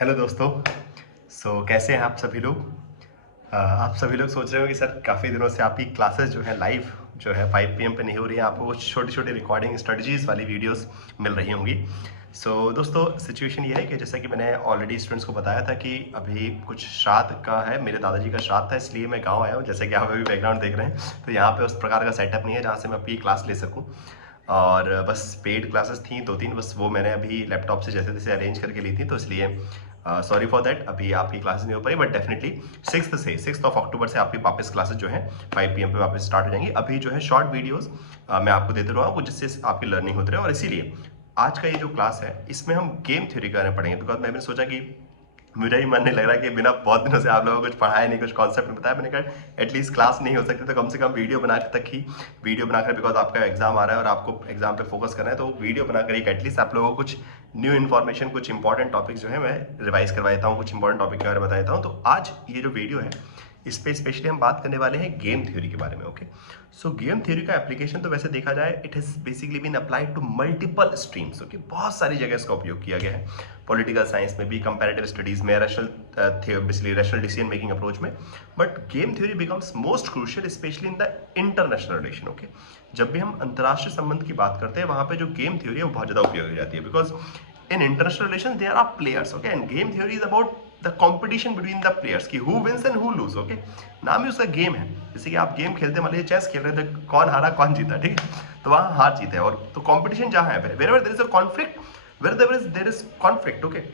Hello दोस्तों। कैसे हैं आप सभी लोग। आप सभी लोग सोच रहे हो कि सर काफ़ी दिनों से आपकी क्लासेस जो है लाइव जो है 5 PM पे नहीं हो रही है, आपको कुछ छोटी छोटी रिकॉर्डिंग स्ट्रेटजीज वाली वीडियोस मिल रही होंगी। दोस्तों, सिचुएशन ये है कि जैसा कि मैंने ऑलरेडी स्टूडेंट्स को बताया था कि अभी कुछ श्राद्ध का है, मेरे दादाजी का श्राद्ध था, इसलिए मैं गाँव आया हूँ। जैसे कि आप अभी बैकग्राउंड देख रहे हैं, तो यहाँ पे उस प्रकार का सेटअप नहीं है जहाँ से मैं अपनी क्लास ले सकूँ। और बस पेड क्लासेस थी 2-3, बस वो मैंने अभी लैपटॉप से जैसे तैसे अरेंज करके ली थी, तो इसलिए सॉरी फॉर दैट, अभी आपकी क्लासेस नहीं हो पाई। बट डेफिनेटली 6 ऑफ अक्टूबर से आपकी वापस क्लासेस जो है 5 PM पे वापस स्टार्ट हो जाएंगी। अभी जो है शॉर्ट वीडियोस मैं आपको देते रहा हूँ जिससे आपकी लर्निंग होती रहे। और इसीलिए आज का ये जो क्लास है इसमें हम गेम थ्योरी के बारे में पढ़ेंगे, बिकॉज मैंने सोचा कि मेरा ही मन नहीं लग रहा है कि बिना बहुत दिनों से आप लोगों को कुछ पढ़ाया नहीं, कुछ कॉन्सेप्ट नहीं बताया। मैंने कहा एटलीस्ट क्लास नहीं हो सकती तो कम से कम वीडियो बना तक ही वीडियो बनाकर, बिकॉज आपका एग्जाम आ रहा है और आपको एग्जाम पे फोकस करना है, तो वीडियो बनाकर एक एटलीस्ट आप लोगों को कुछ न्यू इन्फॉर्मेशन, कुछ इंपॉर्टेंट टॉपिक जो है मैं रिवाइज करवा देता हूँ, कुछ इंपॉर्टेंट टॉपिक के बारे में बता देता हूँ। तो आज ये जो वीडियो है इस पे स्पेशली हम बात करने वाले हैं गेम थ्योरी के बारे में। ओके, गेम थ्योरी का एप्लीकेशन तो वैसे देखा जाए it has basically been applied to multiple streams. Okay, बहुत सारी जगह इसका उपयोग किया गया है, पॉलिटिकल साइंस में भी, कंपैरेटिव स्टडीज में, basically rational decision making approach में। But game theory becomes most crucial specially in the international relation. Okay, जब भी हम अंतर्राष्ट्रीय संबंध की बात करते हैं वहां पे जो गेम थ्योरी है वो बहुत ज्यादा उपयोग हो जाती है, because in international relations there are players, okay, and game theory is about the competition between the players कि who wins and who lose। okay, नाम ही उसका गेम है। जैसे कि आप गेम खेलते, मान लीजिए चेस खेल रहे थे, कौन हारा कौन जीता, ठीक है, तो वहां हार जीत है। और तो कंपटीशन जहां है, wherever there is a conflict, wherever there is conflict, okay,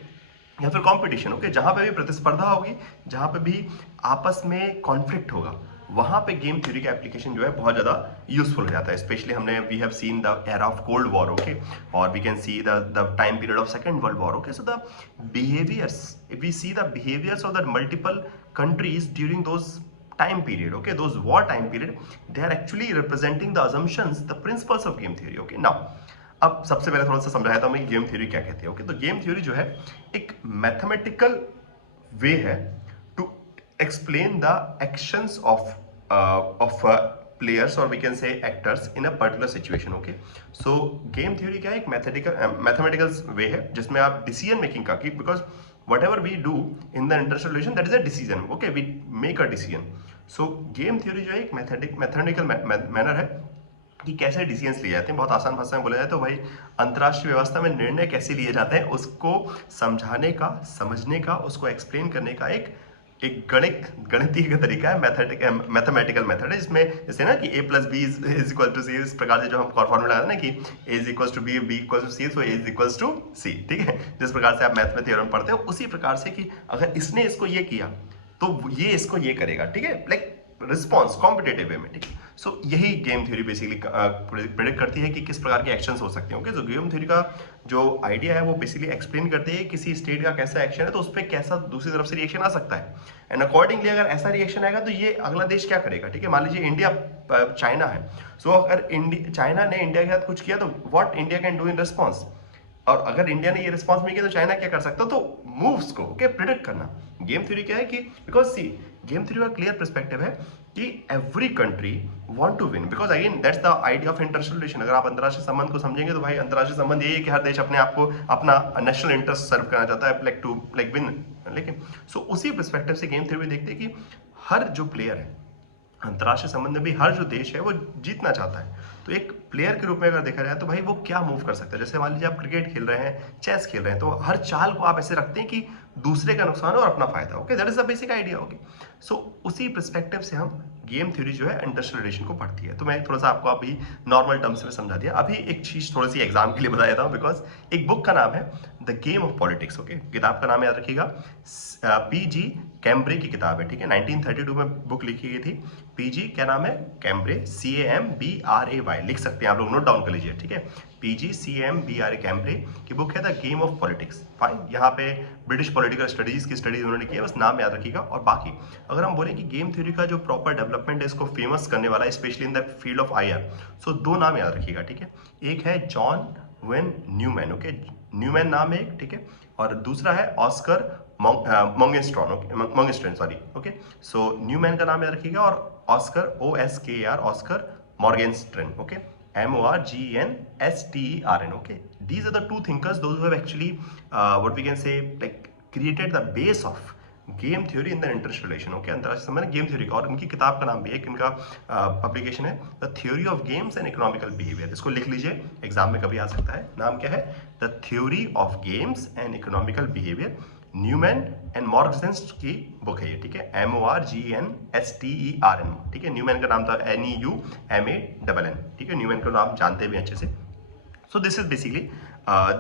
या फिर कंपटीशन, ओके, जहां पे भी प्रतिस्पर्धा होगी, जहां पे भी आपस में कॉन्फ्लिक्ट होगा, वहां पे गेम थ्योरी का एप्लीकेशन जो है बहुत ज्यादा यूजफुल हो जाता है। स्पेशली हमने we have seen the era of cold war, okay, और we can see the time period of second world war. Okay, so the behaviours, if we see the behaviors of the multiple countries during those time period, okay, those war time period, they are actually representing the assumptions, the principles of game theory। okay, now अब सबसे पहले थोड़ा सा समझाता हूं मैं game theory क्या कहती है। ओके, तो गेम थ्योरी जो है एक मैथमेटिकल वे है to explain the actions of players, और we can say actors in a particular situation. Okay, game theory क्या है, एक मैथमेटिकल वे है जिसमें आप डिसीजन मेकिंग का, कि because whatever we do in the international relation that is a decision. Okay, we make a decision. Game theory जो है एक मैथमेटिकल मैनर है कि कैसे डिसीजंस लिए जाते हैं। बहुत आसान भाषा में बोला जाए तो भाई अंतर्राष्ट्रीय व्यवस्था में निर्णय कैसे लिए जाते हैं उसको समझाने का, समझने का, उसको एक्सप्लेन करने का एक एक गणितीय का तरीका है, मैथमेटिकल मेथड है, जिसमें जैसे ना कि a+b इज इक्वल टू सी, इस प्रकार से जो हम फॉर्मूला है ना कि a is equal to b, b equal to c, so a is equal to c, ठीक है, जिस प्रकार से आप मैथ में थ्योरम पढ़ते हो उसी प्रकार से कि अगर इसने इसको ये किया तो ये इसको ये करेगा, ठीक है, लाइक रिस्पॉन्स कॉम्पिटेटिव वे में, ठीक है। यही गेम थ्योरी बेसिकली प्रेडिक्ट करती है कि किस प्रकार के एक्शंस हो सकते हैं। ओके, गेम थ्योरी का जो आइडिया है वो बेसिकली एक्सप्लेन करती है किसी स्टेट का कैसा एक्शन है तो उस पर कैसा दूसरी तरफ से रिएक्शन आ सकता है, एंड अकॉर्डिंगली अगर ऐसा रिएक्शन आएगा तो ये अगला देश क्या करेगा। ठीक है, मान लीजिए इंडिया चाइना है, अगर चाइना ने इंडिया के साथ कुछ किया तो what India can do in response, और अगर इंडिया ने ये रिस्पॉन्स नहीं किया तो चाइना क्या कर सकता है, तो मूव्स को ओके प्रिडिक्ट करना। गेम थ्योरी क्या है कि बिकॉज सी गेम थ्योरी का क्लियर पर्सपेक्टिव है कि every country want to win, because again that's the idea of international relation. अगर आप अंतर्राष्ट्रीय संबंध को समझेंगे तो भाई अंतर्राष्ट्रीय संबंध यही है कि हर देश अपने आप को अपना नेशनल इंटरेस्ट सर्व करना चाहता है, लाइक विन। लेकिन उसी पर्सपेक्टिव से गेम थ्योरी देखते हैं कि हर जो प्लेयर है अंतर्राष्ट्रीय संबंध में भी, हर जो देश है वो जीतना चाहता है। तो एक प्लेयर के रूप में अगर देखा जाए तो भाई वो क्या मूव कर सकता है। जैसे मान लीजिए आप क्रिकेट खेल रहे हैं, चेस खेल रहे हैं, तो हर चाल को आप ऐसे रखते हैं कि दूसरे का नुकसान हो और अपना फायदा। Okay, that is the basic idea. Okay, उसी पर्सपेक्टिव से हम गेम थ्योरी जो है इंटरनेशनल रिलेशन को पढ़ती है। तो मैं थोड़ा सा आपको अभी नॉर्मल टर्म्स में समझा दिया। अभी एक चीज थोड़ी सी एग्जाम के लिए बता देता हूँ, बिकॉज एक बुक का नाम है the game of politics. Okay, किताब का नाम याद रखिएगा, पीजी कैम्ब्रे की किताब है, ठीक है, 1932 में बुक लिखी गई थी। पीजी क्या नाम है, कैम्ब्रे, CAMBRAY लिख सकते हैं आप लोग, नोट डाउन कर लीजिए, ठीक है, PG CAMBRA कैम्ब्रे की बुक है the game of politics. Fine, यहाँ पे ब्रिटिश पॉलिटिकल स्टडीज की स्टडीज उन्होंने की है, बस नाम याद रखिएगा। और बाकी अगर हम बोलें कि गेम थ्योरी का जो प्रॉपर डेवलपमेंट है इसको फेमस करने वाला, specially in the field of IR, दो नाम याद रखिएगा, ठीक है, एक है John Von Neumann, okay, Neumann नाम है एक, ठीक है, और दूसरा है Oskar Morgenstern, okay, Morgenstern, sorry, okay. Neumann का नाम याद रखिएगा, और Oskar, OSKR, Oskar Morgenstern, okay, MORGENSTERN, okay, these are the two thinkers those who have actually what we can say like created the base of game theory in the interest relation. Okay, अंतरराष्ट्रीय संबंध game theory का, और इनकी किताब का नाम भी है, इनका पब्लिकेशन है the theory of games and economical behaviour. इसको लिख लीजिए, एग्जाम में कभी आ सकता है। नाम क्या है? The theory of games and economical behaviour, Neumann and मॉर्गन्स की बुक है ये, ठीक है, MORGENSTERN, ठीक है। न्यूमैन का नाम था NEUMANN, ठीक है, न्यूमैन को आप जानते भी अच्छे से। So this is basically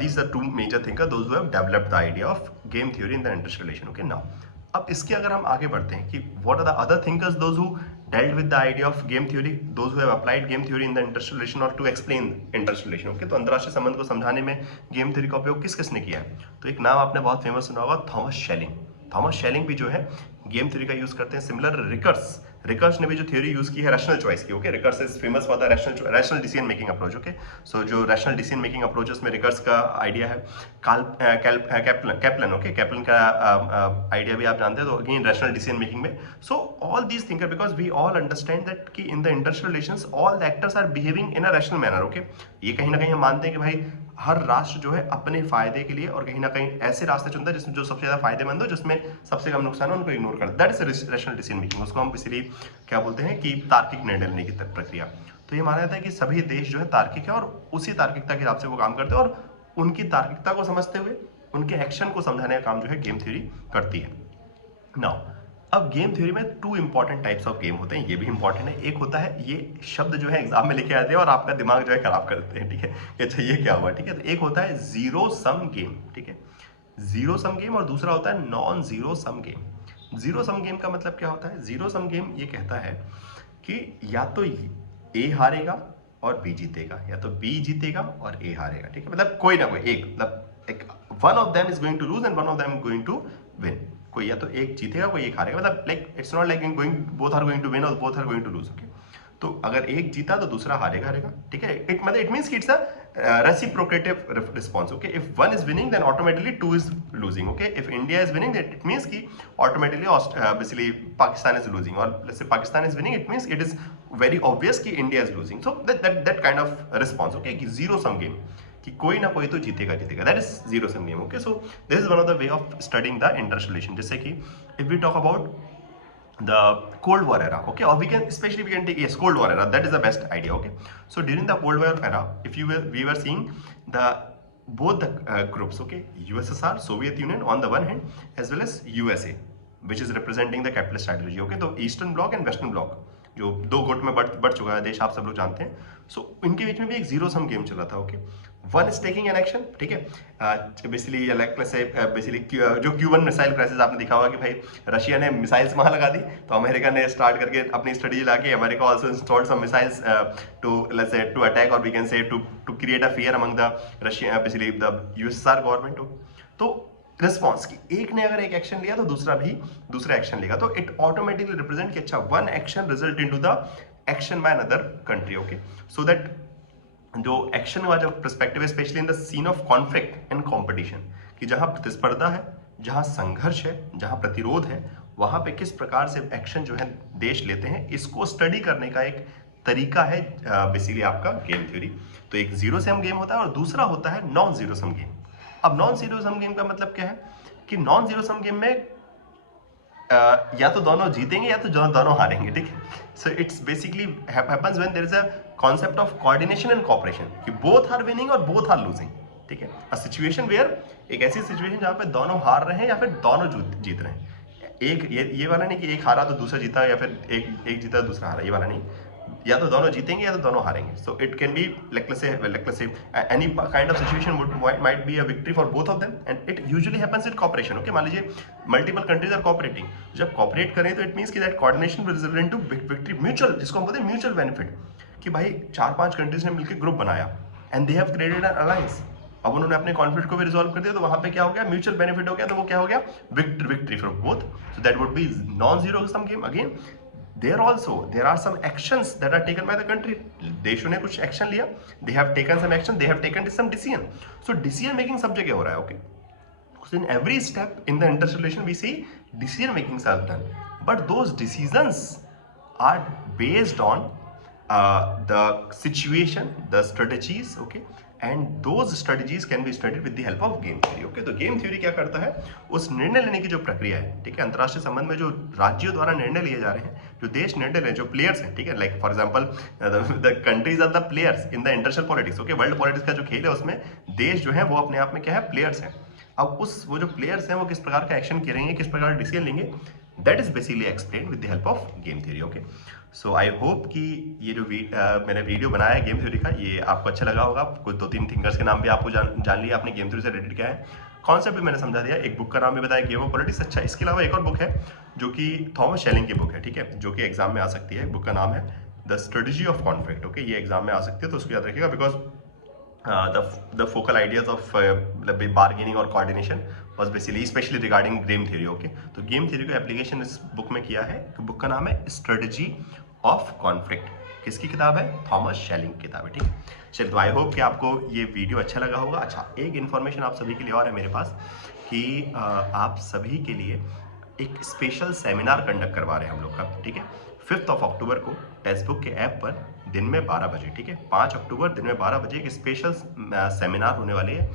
these are two major thinkers, those who have developed the idea of game theory in the interest relation. Okay, now अब इसके अगर हम आगे बढ़ते हैं कि what are the other thinkers, those who dealt with the idea of game theory, those who have applied game theory in the interest relation or to explain interest relation. Okay, तो अंतरराष्ट्रीय संबंध को समझाने में गेम थ्योरी का उपयोग किस किसने किया है? तो एक नाम आपने बहुत फेमस सुना होगा, थॉमस शेलिंग। थॉमस शेलिंग भी जो है गेम थ्योरी का यूज करते हैं। सिमिलर रिकर्स ने भी जो थ्योरी यूज की है रैशनल चॉइस की। Okay, Rikers is famous for the rational decision making approach. Okay, so जो रैशनल डिसीजन मेकिंग अप्रोच में रिकर्स का आइडिया है। कैप्लन, ओके, कैप्लन का आइडिया भी आप जानते हैं, तो अगेन रैशनल डिसीजन मेकिंग में। So all these thinker, because we all understand that कि in the international relations all the actors are behaving in a rational manner. Okay, ये कहीं ना कहीं हम मानते हैं कि भाई हर राष्ट्र जो है अपने फायदे के लिए और कहीं ना कहीं ऐसे रास्ते चुनता है जिसमें जो सबसे ज्यादा फायदेमंद हो, जिसमें सबसे कम नुकसान हो, उनको इग्नोर करता है। That is rational decision making. उसको हम इसीलिए क्या बोलते हैं कि तार्किक निर्णय लेने की प्रक्रिया। तो ये माना जाता है कि सभी देश जो है तार्किक है और उसी तार्किकता के हिसाब से वो काम करते हैं, और उनकी तार्किकता को समझते हुए उनके एक्शन को समझाने का काम जो है गेम थ्योरी करती है। नाउ अब गेम थ्योरी में two important types of game होते हैं, ये भी इंपॉर्टेंट है। एक होता है, ये शब्द जो है एग्जाम में लेके आते हैं और आपका दिमाग जो है खराब कर देते हैं, ठीक है, कि अच्छा ये क्या हुआ, ठीक है। तो एक होता है जीरो सम गेम, ठीक है, जीरो सम गेम, और दूसरा होता है non zero sum game. Zero sum game का मतलब क्या होता है? जीरो सम गेम ये कहता है कि या तो ए हारेगा और बी जीतेगा, या तो बी जीतेगा और ए हारेगा, ठीक है, मतलब कोई ना कोई एक, मतलब one of them is going to lose and one of them going to win. कोई या तो एक जीतेगा, कोई एक हारेगा, मतलब like it's not like both are going to win और both are going to lose. Okay, तो अगर एक जीता तो दूसरा हारेगा, ठीक है। इट मींस कि it's a reciprocative response. Okay, if one is winning then automatically two is losing. Okay, if India is winning that it means कि automatically basically Pakistan is losing, और let's say Pakistan is winning, it means it is very obvious कि India is losing. So that kind of response. Okay, कि zero sum game, कि कोई ना कोई तो जीतेगा, that is zero sum game. Okay, so this is one of the way of studying the international relation. जैसे कि if we talk about the Cold War era, okay, or we can take, yes, Cold War era, that is the best idea. Okay, so during the Cold War era, if we were seeing both the groups, okay, USSR, Soviet Union on the one hand, as well as USA, which is representing the capitalist strategy. Okay, तो eastern block and western block जो दो गुट में बढ़ चुका है देश, आप सब लोग जानते हैं। सो इनके बीच में भी एक जीरो सम गेम चल रहा था। Okay, one is taking an action, ठीक है, बेसिकली जो क्यूबन मिसाइल क्राइसिस आपने देखा होगा कि भाई रशिया ने मिसाइल्स वहां लगा दी, तो अमेरिका ने स्टार्ट करके अपनी स्टडी लाके America also installed some missiles to attack, और we can say to create a fear among the Russia, basically the USSR government. तो रिस्पॉन्स की एक ने अगर एक एक्शन लिया तो दूसरा भी दूसरा एक्शन लेगा, तो इट ऑटोमेटिकली रिप्रेजेंट कि अच्छा one action result into the action by another country. Okay, so that जो एक्शन का जो पर्सपेक्टिव है, specially in the scene of conflict and competition, कि जहां प्रतिस्पर्धा है, जहां संघर्ष है, जहां प्रतिरोध है, वहां पे किस प्रकार से एक्शन जो है देश लेते हैं, इसको स्टडी करने का एक तरीका है बेसिकली आपका गेम थ्योरी। तो एक जीरो सम गेम होता है और दूसरा होता है नॉन जीरो सम गेम। अब नॉन जीरो सम गेम का मतलब क्या है कि नॉन जीरो सम गेम में या तो दोनों जीतेंगे या तो दोनों हारेंगे, ठीक है। So it's basically happens when there is a concept of coordination and cooperation, कि बोथ आर विनिंग और बोथ आर लूजिंग, ठीक है। अ सिचुएशन वेयर, एक ऐसी सिचुएशन जहां पे दोनों हार रहे हैं या फिर दोनों जीत रहे हैं। एक ये वाला नहीं कि एक हारा तो दूसरा जीता, या फिर एक जीता तो दूसरा हारा, ये वाला नहीं, या तो दोनों जीतेंगे या तो दोनों हारेंगे। So it can be like let's say any kind of situation might be a victory for both of them, and it usually happens in cooperation. Okay, मान लीजिए मल्टीपल कंट्रीज आर कोऑपरेटिंग, जब कोऑपरेट करें तो it means कि that coordination will result into victory, mutual, जिसको हम बोलते हैं म्यूचुअल बेनिफिट, कि भाई 4-5 कंट्रीज ने मिलकर ग्रुप बनाया and they have created an alliance. अब उन्होंने अपने कॉन्फ्लिक्ट को भी रिजॉल्व कर दिया, तो वहां पे क्या हो गया, म्यूचुअल बेनिफिट हो गया, तो वो क्या हो गया, victory for both. So that would be non zero sum game. Again there are some actions that are taken by the country, देशों ने कुछ एक्शन लिया, they have taken some action, they have taken some decision, so decision making सब जगह हो रहा है। okay, so in every step in the interrelation we see decision making are done, but those decisions are based on the situation, the strategies, okay, and those strategies can be studied with the help of game theory. Okay, तो game theory क्या करता है, उस निर्णय लेने की जो प्रक्रिया है, ठीक है, अंतर्राष्ट्रीय संबंध में जो राज्यों द्वारा निर्णय लिए जा रहे हैं, जो देश निर्णय ले, जो प्लेयर्स हैं, ठीक है, like for example the countries are the players in the international politics. Okay, world politics का जो खेल है उसमें देश जो है वो अपने आप में क्या है, प्लेयर्स हैं। अब वो जो प्लेयर्स हैं वो किस प्रकार का एक्शन करेंगे, किस प्रकार का डिसीजन लेंगे, that is basically explain with the help of game theory. Okay, so I hope कि ये जो मैंने वीडियो बनाया है गेम थ्योरी का, ये आपको अच्छा लगा होगा। कुछ 2-3 थिंकर्स के नाम भी आपको जान लिया आपने, गेम थ्योरी से रिलेटेड क्या है, कॉन्सेप्ट भी मैंने समझा दिया, एक बुक का नाम भी बताया, गेम ऑफ पॉलिटिक्स। अच्छा, इसके अलावा एक और बुक है जो कि थॉमस शेलिंग की बुक है, ठीक है, जो कि एग्जाम में आ सकती है। बुक का नाम है the strategy of conflict. Okay, ये एग्जाम में आ सकती है, तो उसको याद रखिएगा, because the focal ideas of bargaining और coordination was basically especially regarding game theory। Okay, तो गेम थ्योरी का एप्लीकेशन इस बुक में किया है। तो बुक का नाम है स्ट्रेटजी ऑफ कॉन्फ्लिक्ट। किसकी किताब है, थॉमस शेलिंग की किताब है, ठीक है। चलिए, तो आई होप कि आपको ये वीडियो अच्छा लगा होगा। अच्छा, एक इन्फॉर्मेशन आप सभी के लिए और है मेरे पास कि आप सभी के लिए एक स्पेशल सेमिनार कंडक्ट करवा रहे हैं हम लोग का, ठीक है, 5 अक्टूबर को टेक्स्ट बुक के ऐप पर दिन में 12 बजे, ठीक है, 5 अक्टूबर दिन में 12 बजे एक स्पेशल सेमिनार होने वाली है,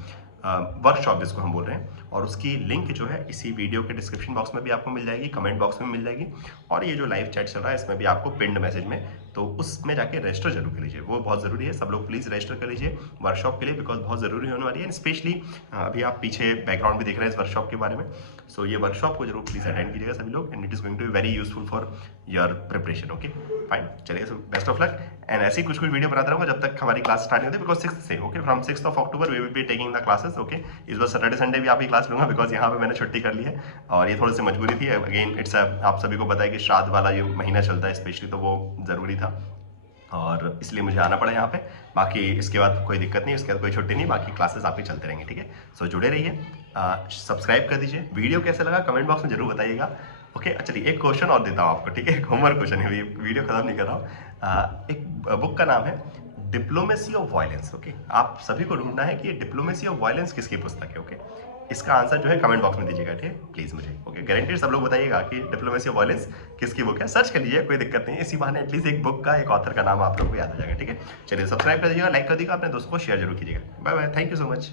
वर्कशॉप जिसको हम बोल रहे हैं, और उसकी लिंक जो है इसी वीडियो के डिस्क्रिप्शन बॉक्स में भी आपको मिल जाएगी, कमेंट बॉक्स में मिल जाएगी, और ये जो लाइव चैट चल रहा है इसमें भी आपको पिंड मैसेज में, तो उसमें जाके रजिस्टर जरूर कर लीजिए, वो बहुत ज़रूरी है। सब लोग प्लीज़ रजिस्टर कर लीजिए वर्कशॉप के लिए, बिकॉज बहुत ज़रूरी होने वाली है। स्पेशली अभी आप पीछे बैकग्राउंड भी देख रहे हैं इस वर्कशॉप के बारे में, सो ये वर्कशॉप को जरूर प्लीज़ अटेंड कीजिएगा सभी लोग, and it is going to be very useful for your preparation. Okay, fine, चलिए, so best of luck, and ऐसी कुछ वीडियो बनाता रहूँगा जब तक हमारी क्लास स्टार्ट नहीं होती, बिकॉज 6 से, okay, from 6 October we will be taking the classes. Okay, इस बार सैटरडे संडे भी आप ही क्लास लूँगा, बिकॉज यहाँ पे मैंने छुट्टी कर ली है, और ये थोड़ी सी मजबूरी थी। अगेन इट्स आप सभी को पता है कि श्राद्ध वाला जो महीना चलता है स्पेशली, तो वो ज़रूरी था, और इसलिए मुझे आना पड़ा यहाँ पे। बाकी इसके बाद कोई दिक्कत नहीं, उसके बाद कोई छुट्टी नहीं, बाकी क्लासेस आपकी चलते रहेंगे, ठीक है। सो जुड़े रहिए, सब्सक्राइब कर दीजिए। वीडियो कैसे लगा कमेंट बॉक्स में जरूर बताइएगा। ओके, चलिए, एक क्वेश्चन और देता हूँ आपको, ठीक है, एक होमवर्क क्वेश्चन है, वीडियो खत्म नहीं कर रहा हूँ। एक बुक का नाम है डिप्लोमेसी ऑफ वायलेंस। ओके, आप सभी को ढूंढना है कि ये डिप्लोमेसी ऑफ वायलेंस किसकी पुस्तक है। ओके, इसका आंसर जो है कमेंट बॉक्स में दीजिएगा, ठीक है, प्लीज मुझे। ओके, गारंटेड सब लोग बताइएगा कि डिप्लोमेसी ऑफ वायलेंस किसकी बुक है, सर्च कर लीजिए, कोई दिक्कत नहीं है, इसी बहाने एटलीस्ट एक बुक का, एक ऑथर का नाम आप लोग को याद आ जाएगा, ठीक है। चलिए, सब्सक्राइब कर दीजिएगा, लाइक कर दीजिएगा, अपने दोस्तों को शेयर जरूर कीजिएगा। Bye bye, thank you so much.